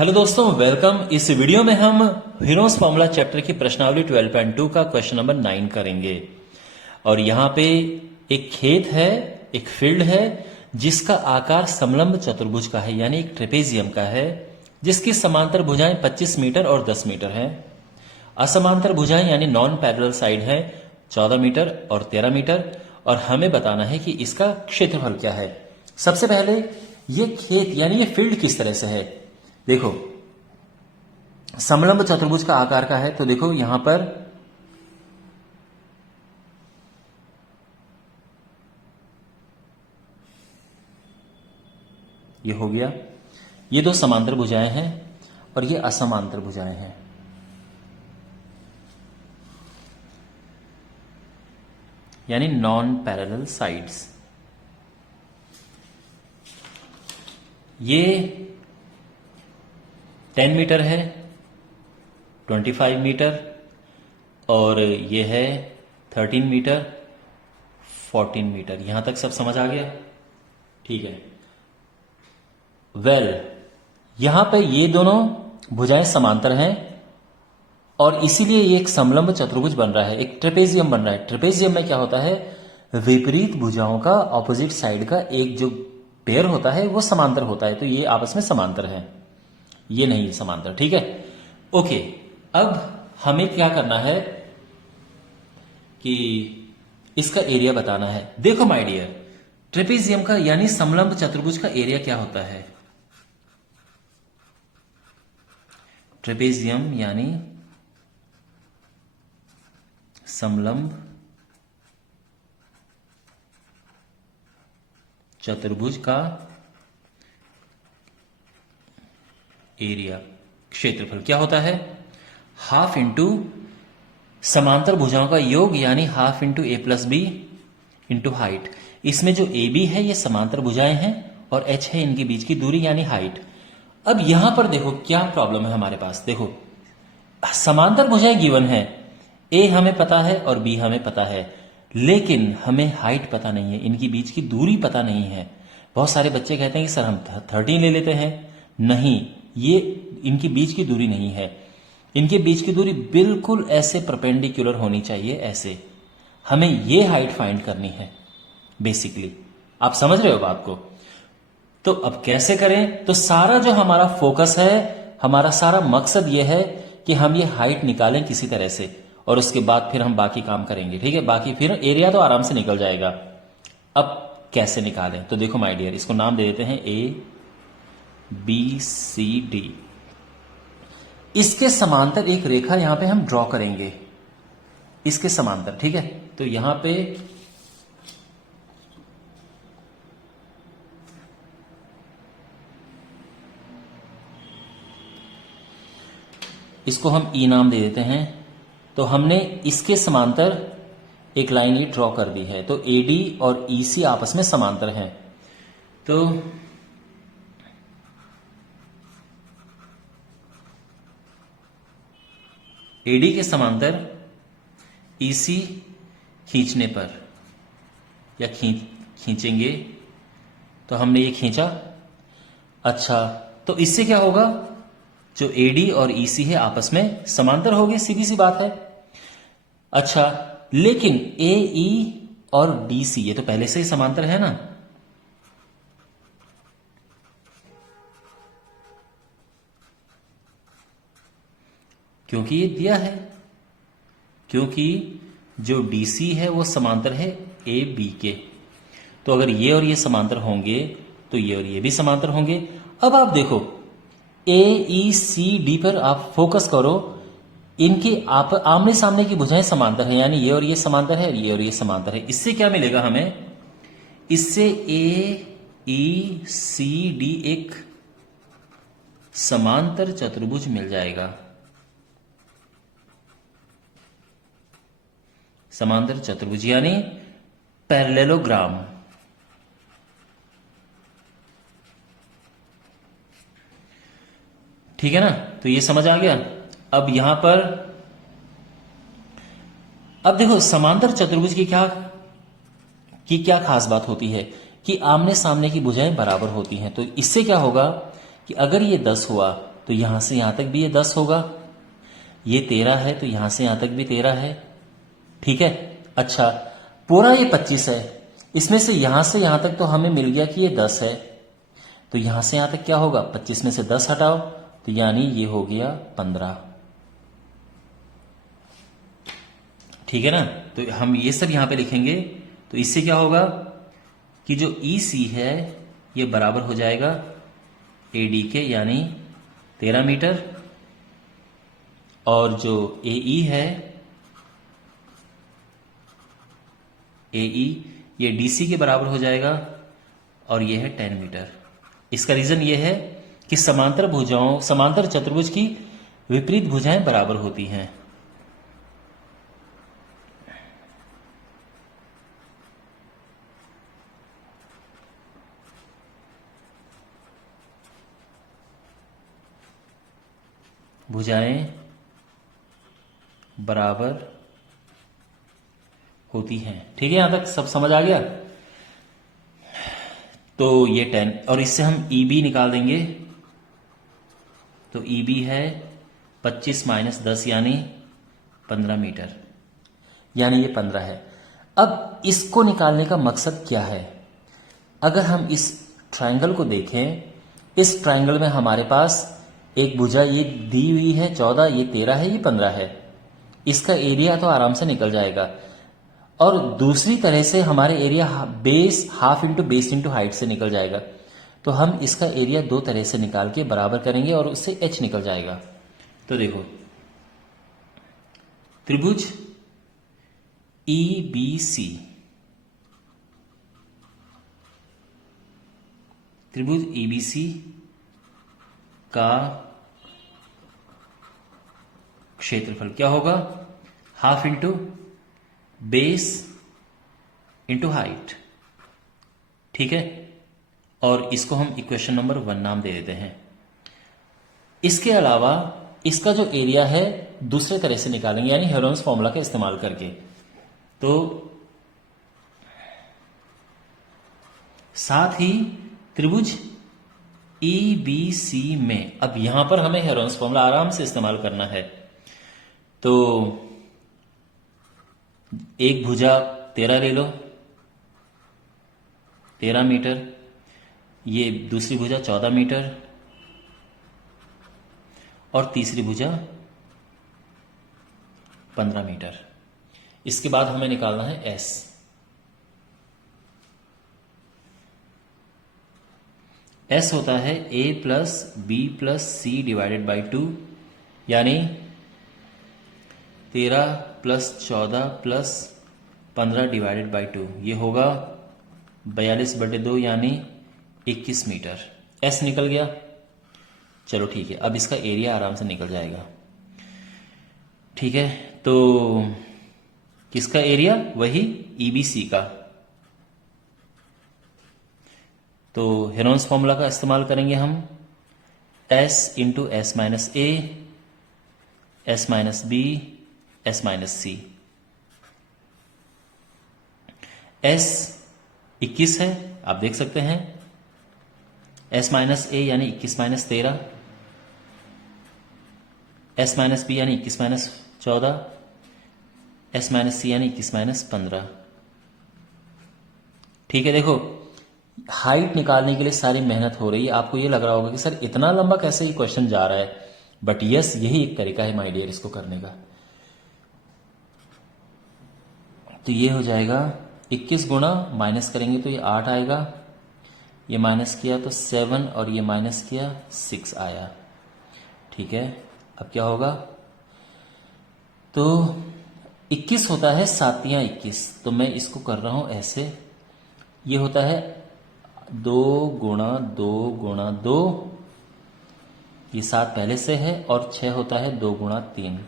Hello दोस्तों, welcome. इस video में हम हीरोज फॉर्मूला चैप्टर की प्रश्नावली 12.2 का क्वेश्चन नंबर 9 करेंगे। और यहाँ पे एक खेत है, एक फील्ड है जिसका आकार समलंब चतुर्भुज का है, यानी एक ट्रेपेजियम का है, जिसकी समांतर भुजाएं 25 मीटर और 10 मीटर है। असमांतर भुजाएं यानी नॉन पैरेलल साइड है 14 मीटर और 13 मीटर। और हमें बताना है कि इसका क्षेत्रफल क्या है। सबसे पहले ये खेत यानी ये फील्ड किस तरह से है। देखो, समलंब चतुर्भुज का आकार का है, तो देखो यहां पर ये हो गया, ये दो समांतर भुजाएं हैं और ये असमांतर भुजाएं हैं। यानी नॉन पैरेलल साइड्स। ये 10 मीटर है, 25 मीटर, और ये है 13 मीटर, 14 मीटर। यहां तक सब समझ आ गया? ठीक है। यहां पे ये दोनों भुजाएं समांतर हैं और इसीलिए ये एक समलंब चतुर्भुज बन रहा है, एक ट्रेपेजियम बन रहा है। ट्रेपेजियम में क्या होता है, विपरीत भुजाओं का ऑपोजिट साइड का एक जो पेयर होता है वो समांतर होता है, तो ये आपस में समांतर है, ये नहीं है समांतर। ठीक है, ओके। अब हमें क्या करना है कि इसका एरिया बताना है। देखो माय डियर, ट्रेपेजियम का यानी समलंब चतुर्भुज का एरिया क्या होता है। ट्रेपेजियम यानी समलंब चतुर्भुज का एरिया, क्षेत्रफल क्या होता है, हाफ इंटू समांतर भुजाओं का योग, यानी हाफ इंटू ए प्लस बी इंटू हाइट। इसमें जो ए बी है ये समांतर भुजाएं हैं और एच है इनके बीच की दूरी यानी हाइट। अब यहां पर देखो क्या प्रॉब्लम है हमारे पास। देखो, समांतर भुजाएं गिवन है, ए हमें पता है और बी हमें पता है, लेकिन हमें हाइट पता नहीं है, इनकी बीच की दूरी पता नहीं है। बहुत सारे बच्चे कहते हैं कि सर हम 13 ले लेते हैं। नहीं, ये इनकी बीच की दूरी नहीं है। इनके बीच की दूरी बिल्कुल ऐसे परपेंडिकुलर होनी चाहिए, ऐसे। हमें ये हाइट फाइंड करनी है बेसिकली। आप समझ रहे हो बात को? तो अब कैसे करें? तो सारा जो हमारा फोकस है, हमारा सारा मकसद ये है कि हम ये हाइट निकालें किसी तरह से, और उसके बाद फिर हम बाकी काम करेंगे। ठीक है, बाकी फिर एरिया तो आराम से निकल जाएगा। अब कैसे निकालें? तो देखो माय डियर, इसको नाम दे देते हैं ए बी सी डी। इसके समांतर एक रेखा यहां पे हम ड्रॉ करेंगे, इसके समांतर। ठीक है, तो यहां पे इसको हम ई नाम दे देते हैं। तो हमने इसके समांतर एक लाइन ये ड्रॉ कर दी है, तो AD और EC आपस में समांतर हैं। तो AD के समांतर EC खींचने पर या खींचेंगे, तो हमने ये खींचा। अच्छा, तो इससे क्या होगा, जो AD और EC है आपस में समांतर हो गए, सीधी सी बात है। अच्छा, लेकिन AE और DC ये तो पहले से ही समांतर है ना, क्योंकि ये दिया है, क्योंकि जो DC है वो समांतर है AB के। तो अगर ये और ये समांतर होंगे तो ये और ये भी समांतर होंगे। अब आप देखो, AECD पर आप फोकस करो, इनके आमने सामने की भुजाएं समांतर है, यानी ये और ये समांतर है, ये और ये समांतर है। इससे क्या मिलेगा हमें, इससे AECD एक समांतर चतुर्भुज मिल जाएगा। समांतर चतुर्भुज यानी पैरेललोग्राम। ठीक है ना, तो ये समझ आ गया। अब यहां पर अब देखो, समांतर चतुर्भुज की क्या खास बात होती है कि आमने सामने की भुजाएं बराबर होती हैं। तो इससे क्या होगा कि अगर ये 10 हुआ तो यहां से यहां तक भी ये 10 होगा, ये 13 है तो यहां से यहां तक भी 13 है। ठीक है, अच्छा पूरा ये 25 है, इसमें से यहां तक तो हमें मिल गया कि ये 10 है, तो यहां से यहां तक क्या होगा, 25 में से 10 हटाओ तो यानी ये हो गया 15। ठीक है ना, तो हम ये सब यहां पे लिखेंगे, तो इससे क्या होगा कि जो EC है ये बराबर हो जाएगा AD के यानी 13 मीटर, और जो AE है, AE ये DC के बराबर हो जाएगा और ये है 10 मीटर। इसका रीजन ये है कि समांतर चतुर्भुज की विपरीत भुजाएं बराबर होती हैं। भुजाएं बराबर होती हैं। ठीक है, यहां तक सब समझ आ गया। तो ये 10 और इससे हम EB निकाल देंगे, तो EB है 25 माइनस 10 यानी 15 मीटर, यानी ये 15 है। अब इसको निकालने का मकसद क्या है, अगर हम इस ट्रायंगल को देखें, इस ट्रायंगल में हमारे पास एक भुजा ये दी हुई है 14, ये 13 है, ये 15 है, इसका एरिया तो आराम से निकल जाएगा। और दूसरी तरह से हमारे area base half into base into height से निकल जाएगा, तो हम इसका एरिया दो तरह से निकाल के बराबर करेंगे और उससे H निकल जाएगा। तो देखो त्रिभुज EBC, त्रिभुज EBC का क्षेत्रफल क्या होगा, half into base into height. ठीक है, और इसको हम इक्वेशन नंबर 1 नाम दे देते हैं। इसके अलावा इसका जो एरिया है दूसरे तरह से निकालेंगे, यानी हेरोन्स फॉर्मूला का इस्तेमाल करके। तो साथ ही त्रिभुज EBC में अब यहां पर हमें हेरोन्स फॉर्मूला आराम से इस्तेमाल करना है। तो एक भुजा 13 ले लो, 13 मीटर, ये दूसरी भुजा 14 मीटर और तीसरी भुजा 15 मीटर। इसके बाद हमें निकालना है S। S होता है A plus B plus C divided by 2, यानी 13 प्लस 14 प्लस 15 डिवाइडेड बाई 2, ये होगा 42/2 यानी 21 मीटर। S निकल गया, चलो ठीक है, अब इसका एरिया आराम से निकल जाएगा। ठीक है, तो किसका एरिया, वही EBC का। तो हेरोन्स फॉर्मूला का इस्तेमाल करेंगे हम, S into S minus A, S minus B, S minus C। S 21 है, आप देख सकते हैं, S माइनस A यानी 21 माइनस 13, S माइनस B यानी 21 माइनस 14, S माइनस C यानी 21 माइनस 15। ठीक है, देखो हाइट निकालने के लिए सारी मेहनत हो रही है। आपको ये लग रहा होगा कि सर इतना लंबा कैसे ये क्वेश्चन जा रहा है, बट यस यही एक तरीका है माय डियर इसको करने का। तो ये हो जाएगा 21 गुणा माइनस करेंगे तो ये 8 आएगा, ये माइनस किया तो 7 और ये माइनस किया 6 आया। ठीक है, अब क्या होगा, तो 21 होता है 7 या 21, तो मैं इसको कर रहा हूं ऐसे, ये होता है 2 गुणा 2 गुणा 2, ये 7 पहले से है, और 6 होता है 2 गुणा 3।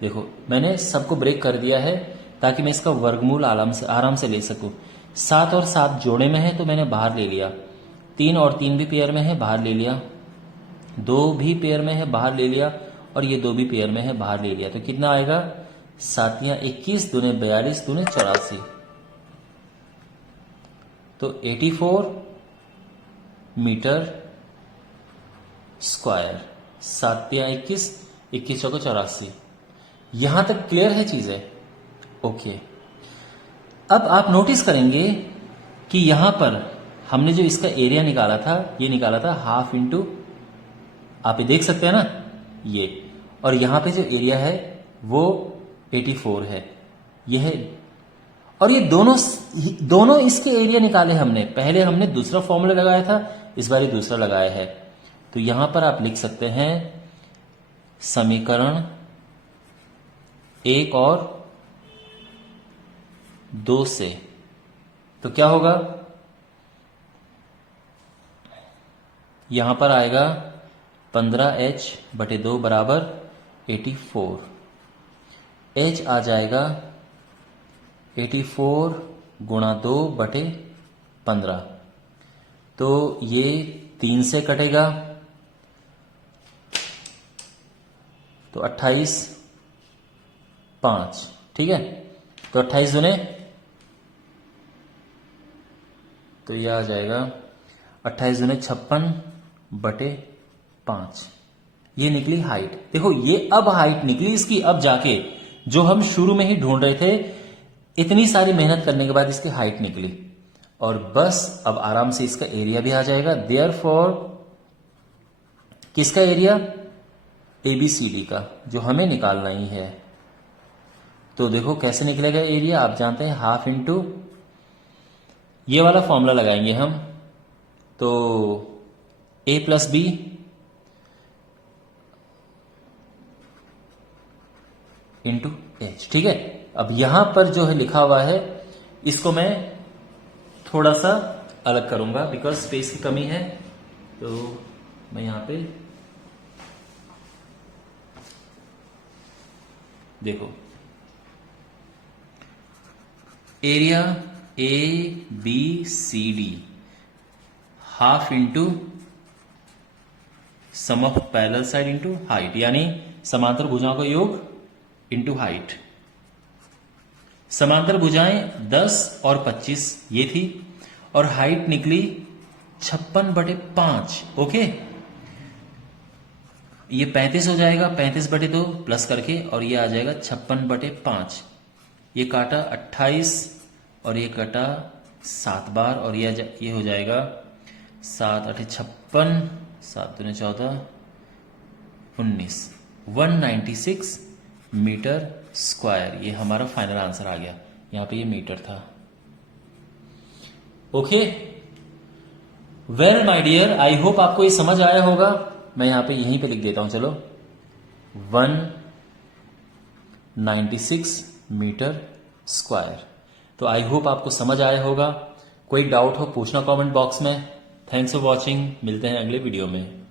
देखो मैंने सबको ब्रेक कर दिया है ताकि मैं इसका वर्गमूल आराम से ले सकूं। 7 और 7 जोड़े में है तो मैंने बाहर ले लिया, 3 और 3 भी पेयर में है, बाहर ले लिया, 2 भी पेयर में है, बाहर ले लिया, और ये 2 भी पेयर में है, बाहर ले लिया। तो कितना आएगा, 7 या 21 दूने 42 दूने 84, तो 84 मीटर स्क्वायर। 7 या 21, 21 चौको 84। यहां तक क्लियर है चीजें? ओके। अब आप नोटिस करेंगे कि यहां पर हमने जो इसका एरिया निकाला था, ये निकाला था हाफ इंटू, आप ये देख सकते हैं ना ये, और यहां पे जो एरिया है वो 84 है, ये है। और ये दोनों इसके एरिया निकाले हमने। पहले हमने दूसरा फॉर्मूला लगाया था, इस बार दूसरा लगाया है। तो यहां पर आप लिख सकते हैं समीकरण 1 और 2 से। तो क्या होगा, यहां पर आएगा 15h/2 बराबर 84। h आ जाएगा 84 गुणा 2/15। तो ये 3 से कटेगा तो 28, 5, ठीक है। तो 28 दुने, तो यह आ जाएगा 28 दुने 56/5। ये निकली हाइट। देखो ये अब हाइट निकली इसकी, अब जाके जो हम शुरू में ही ढूंढ रहे थे, इतनी सारी मेहनत करने के बाद इसकी हाइट निकली। और बस अब आराम से इसका एरिया भी आ जाएगा। देयरफॉर किसका एरिया? ABCD का, जो हमें निकालना ही है। तो देखो कैसे निकलेगा एरिया, आप जानते हैं हाफ इंटू, ये वाला फॉर्मूला लगाएंगे हम। तो A+B इंटू H, ठीक है। अब यहां पर जो है लिखा हुआ है, इसको मैं थोड़ा सा अलग करूंगा बिकॉज स्पेस की कमी है। तो मैं यहां पे देखो, area ABCD half into sum of parallel side into height, यानी समांतर भुजाओं का योग इंटू हाइट। समांतर भुजाएं 10 और 25 ये थी, और हाइट निकली 56/5। ओके, ये 35 हो जाएगा, 35/2 प्लस करके, और ये आ जाएगा 56/5। ये काटा 28 और ये काटा 7 बार, और ये हो जाएगा 7 8 56, 7 दूने 14, 19, 196 मीटर स्क्वायर। ये हमारा फाइनल आंसर आ गया। यहां पे ये मीटर था। Okay, well my dear, I hope आपको ये समझ आया होगा। मैं यहां पे यहीं पे लिख देता हूं, चलो, 196 मीटर स्क्वायर। तो आई होप आपको समझ आया होगा। कोई डाउट हो पूछना कमेंट बॉक्स में। थैंक्स फॉर वॉचिंग, मिलते हैं अगले वीडियो में।